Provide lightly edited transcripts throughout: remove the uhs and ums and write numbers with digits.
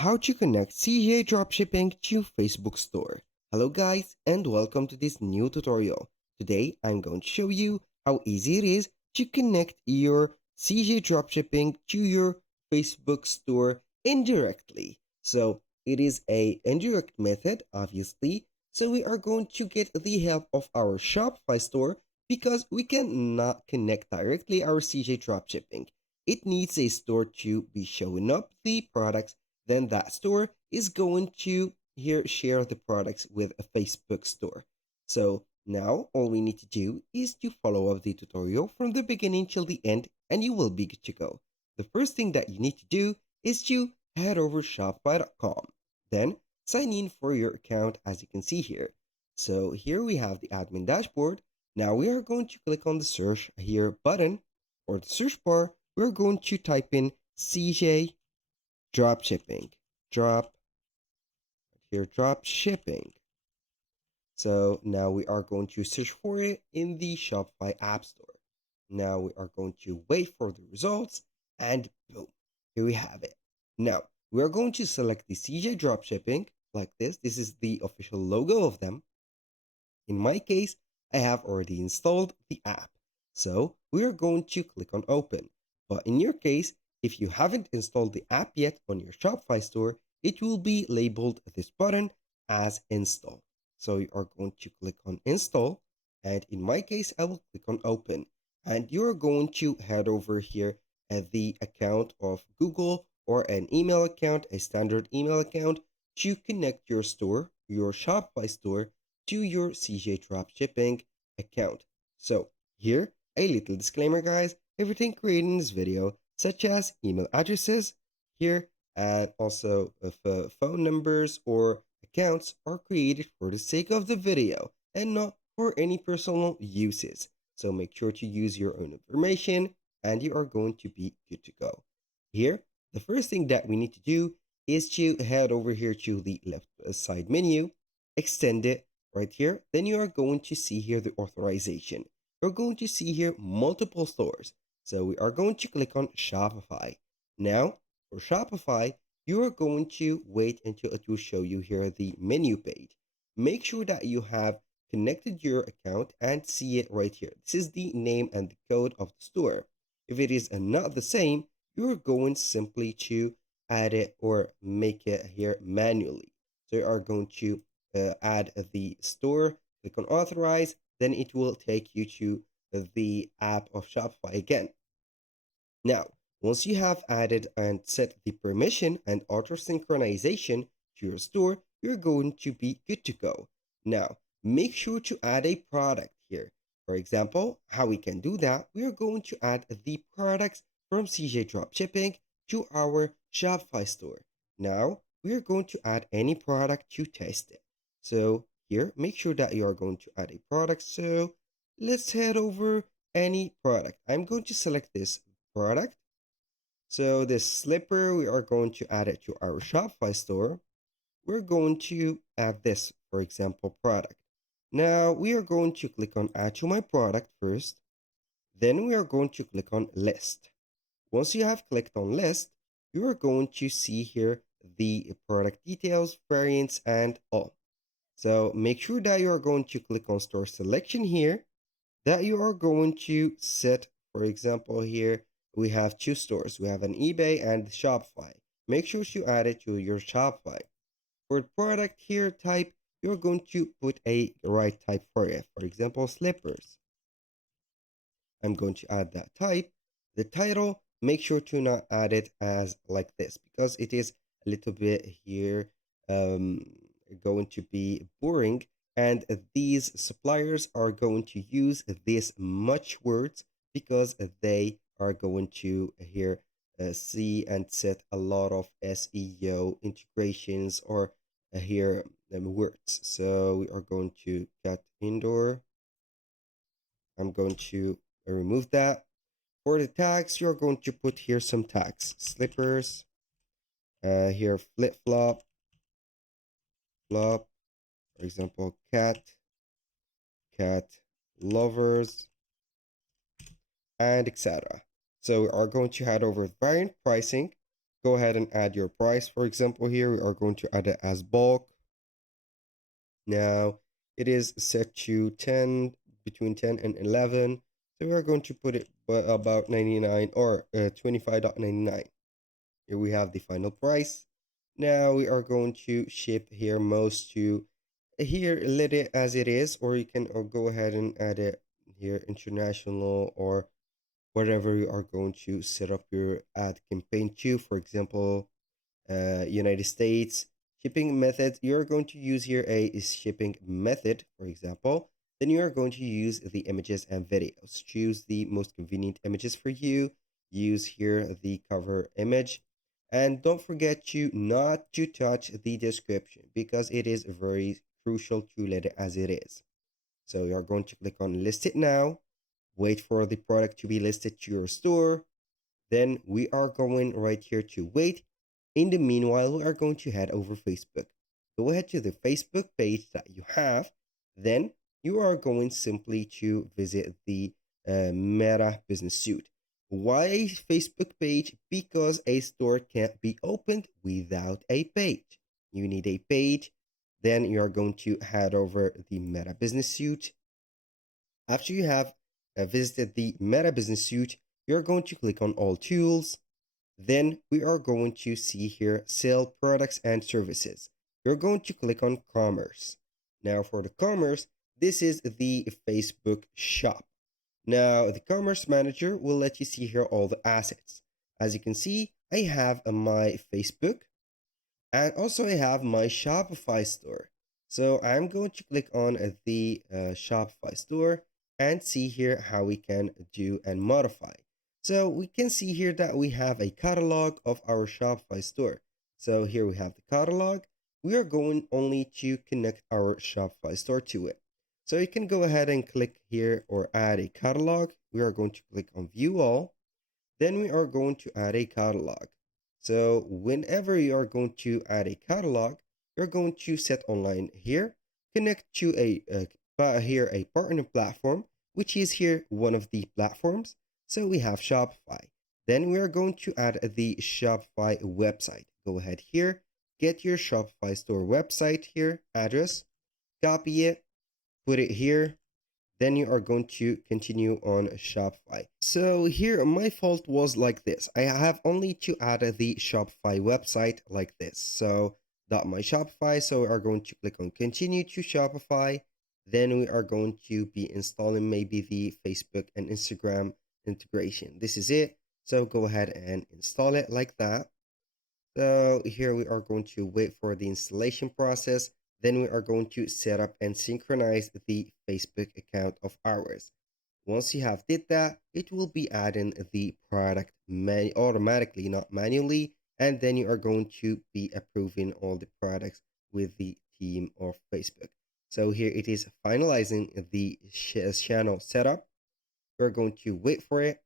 How to connect CJ dropshipping to Facebook store. Hello guys and welcome to this new tutorial. Today I'm going to show you how easy it is to connect your CJ dropshipping to your Facebook store indirectly. So it is a indirect method obviously. So we are going to get the help of our Shopify store because we cannot connect directly our CJ dropshipping. It needs a store to be showing up the products, then that store is going to here share the products with a Facebook store. So now all we need to do is to follow up the tutorial from the beginning till the end and you will be good to go. The first thing that you need to do is to head over shopify.com. Then sign in for your account as you can see here. So here we have the admin dashboard. Now we are going to click on the search here button or the search bar. We're going to type in CJ drop shipping. Drop drop shipping. So now we are going to search for it in the Shopify App Store. Now we are going to wait for the results and boom, here we have it. Now we are going to select the CJ dropshipping like this. This is the official logo of them. In my case, I have already installed the app. So we are going to click on open. But in your case, if you haven't installed the app yet on your Shopify store, it will be labeled this button as install. So you are going to click on install. And in my case, I will click on open. And you're going to head over here at the account of Google or an email account, a standard email account, to connect your store, your Shopify store, to your CJ dropshipping account. So here, a little disclaimer guys, everything created in this video, such as email addresses here and also phone numbers or accounts are created for the sake of the video and not for any personal uses. So make sure to use your own information and you are going to be good to go. Here, the first thing that we need to do is to head over here to the left side menu, extend it right here. Then you are going to see here the authorization. You're going to see here multiple stores. So we are going to click on Shopify. Now, for Shopify, you are going to wait until it will show you here the menu page. Make sure that you have connected your account and see it right here. This is the name and the code of the store. If it is not the same, you're going simply to add it or make it here manually. So you are going to add the store, click on authorize, then it will take you to the app of Shopify again. Now, once you have added and set the permission and auto synchronization to your store, you're going to be good to go. Now, make sure to add a product here. For example, how we can do that, we are going to add the products from CJ Dropshipping to our Shopify store. Now, we are going to add any product to test it. So here, make sure that you are going to add a product. So let's head over any product. I'm going to select this product. So this slipper, we are going to add it to our Shopify store. We're going to add this, for example, product. Now we are going to click on add to my product first. Then we are going to click on list. Once you have clicked on list, you are going to see here the product details, variants, and all. So make sure that you are going to click on store selection here, that you are going to set, for example, here we have two stores. We have an eBay and Shopify. Make sure to add it to your Shopify. For product here type, you're going to put a right type for it. For example, slippers. I'm going to add that type. The title, make sure to not add it as like this because it is a little bit here going to be boring, and these suppliers are going to use this much words because they are going to here see and set a lot of SEO integrations or here words. So we are going to cut indoor. I'm going to remove that. For the tags, you're going to put here some tags. Slippers, here flip-flop, flop, for example, cat lovers, and etc. So we are going to head over variant pricing, go ahead and add your price. For example, here we are going to add it as bulk. Now it is set to 10, between 10 and 11. So we are going to put it about 99 or 25.99. Here we have the final price. Now we are going to ship here most to here, let it as it is, or you can go ahead and add it here international or wherever you are going to set up your ad campaign to. For example, United States. Shipping method, you're going to use here a shipping method, for example. Then you are going to use the images and videos. Choose the most convenient images for you. Use here the cover image. And don't forget to not to touch the description because it is very crucial to let it as it is. So you are going to click on list it now. Wait for the product to be listed to your store. Then we are going right here to wait. In the meanwhile, we are going to head over Facebook. Go ahead to the Facebook page that you have. Then you are going simply to visit the Meta Business Suite. Why Facebook page? Because a store can't be opened without a page. You need a page. Then you are going to head over the Meta Business Suite. After you have visited the Meta Business Suite, you're going to click on All Tools. Then we are going to see here Sell Products and Services. You're going to click on Commerce. Now for the Commerce, this is the Facebook shop. Now the Commerce Manager will let you see here all the assets. As you can see, I have my Facebook, and also I have my Shopify store. So I'm going to click on the Shopify store and see here how we can do and modify. So we can see here that we have a catalog of our Shopify store. So here we have the catalog. We are going only to connect our Shopify store to it. So you can go ahead and click here or add a catalog. We are going to click on view all. Then we are going to add a catalog. So whenever you are going to add a catalog, you're going to set online here, connect to here a partner platform, which is here one of the platforms. So we have Shopify. Then we are going to add the Shopify website. Go ahead here, get your Shopify store website here, address, copy it, put it here, then you are going to continue on Shopify. So here my fault was like this. I have only to add the Shopify website like this. So my Shopify. So we are going to click on continue to Shopify. Then we are going to be installing maybe the Facebook and Instagram integration. This is it. So go ahead and install it like that. So here we are going to wait for the installation process. Then we are going to set up and synchronize the Facebook account of ours. Once you have did that, it will be adding the product automatically, not manually. And then you are going to be approving all the products with the team of Facebook. So here it is finalizing the channel setup. We're going to wait for it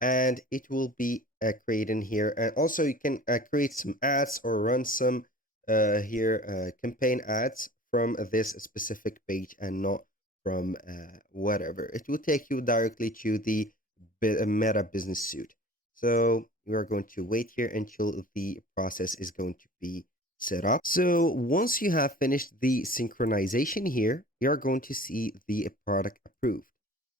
and it will be creating here. And also you can create some ads or run some here campaign ads from this specific page and not from whatever. It will take you directly to the Meta Business Suite. So we are going to wait here until the process is going to be set up. So once you have finished the synchronization here, you are going to see the product approved.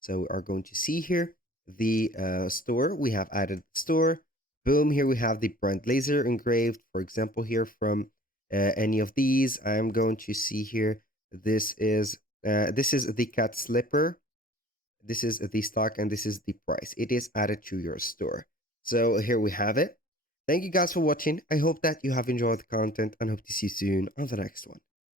So we are going to see here the store. We have added store. Boom, here we have the brand laser engraved, for example, here from any of these. I'm going to see here, this is the cat slipper. This is the stock and this is the price. It is added to your store. So here we have it. Thank you guys for watching. I hope that you have enjoyed the content and hope to see you soon on the next one.